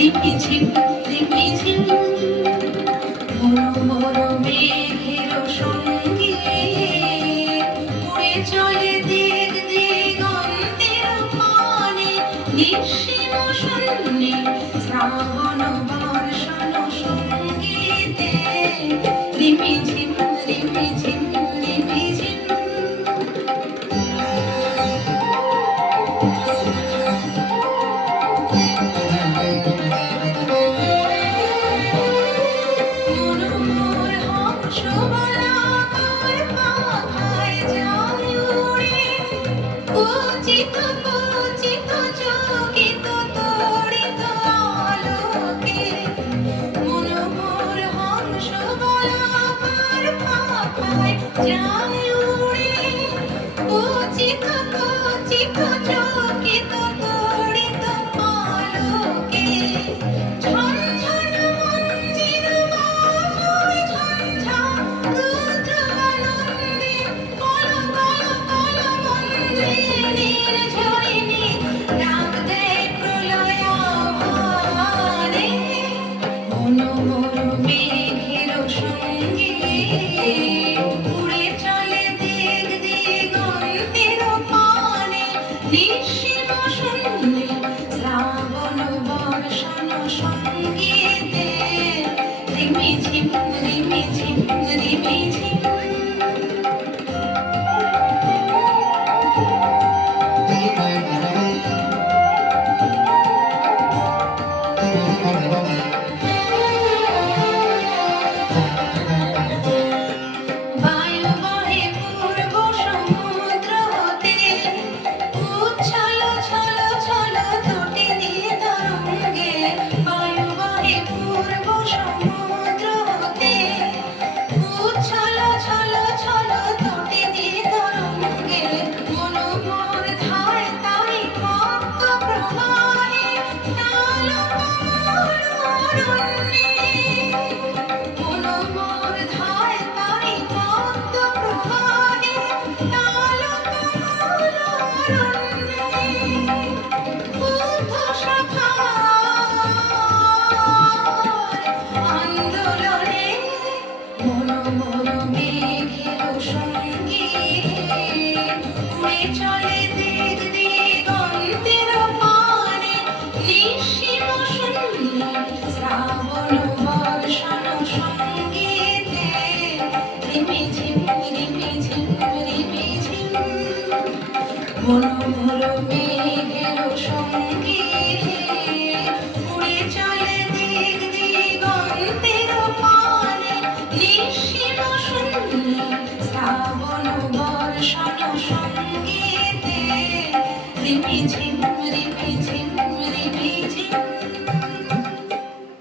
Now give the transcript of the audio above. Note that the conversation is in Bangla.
রিমিঝিম রিমিঝিম মনো মেঘের সঙ্গে উড়ে চলে দিক দিগন্তের পানে নিঃসীম শূন্যে শ্রাবণ বর্ষণ সঙ্গীতে রিমিঝিম রিমিঝিম রিমিঝিম কুচিত কুচিত চকিত তড়িত আলোকে মনোমোর হংস বলাকার পাখায় যায় উড়ে কুচিত কুচিত চকিত তড়িত আলোকে ঝনঝন মঞ্জির বাজায় ঝনঝন রুদ্র আনন্দে কল কল কল মন্দ্রে নির্ঝরিণী ডাক দেয় প্রলয়াভানে মনোমোর মেঘের সঙ্গে উড়ে চলে দিক দিগন্তের পানে নিঃসীম শূন্যে শ্রাবণ বর্ষণ সঙ্গীতে রিমিঝিম রিমিঝিম রিমিঝিম বায়ু বহে পূর্ব সমুদ্র হতে উচ্ছল ছল ছল তটিনী তরঙ্গে বায়ু বহে পূর্ব সমুদ্র হতে উচ্ছল ছল ছল তটিনী তরঙ্গে মনোমোর ধায় তাই মত্ত প্রবাহে তালকমল অরণ্যে মনোমোর ধায় তাই মত্ত প্রবাহে তালকমল অরণ্যে বুদ্ধ শাখার আন্দোলনে মনোমোর মেঘের সঙ্গে উড়ে চলে দিক দিগন্তের পানে নিঃসীম শূন্যে শ্রাবণ বর্ষণ সঙ্গীতে রিমিঝিম রিমিঝিম রিমিঝিম মনোমোর মেঘের সঙ্গে উড়ে চলে দিক দিগন্তের পানে নিঃসীম শূন্যে শ্রাবণ বর্ষণ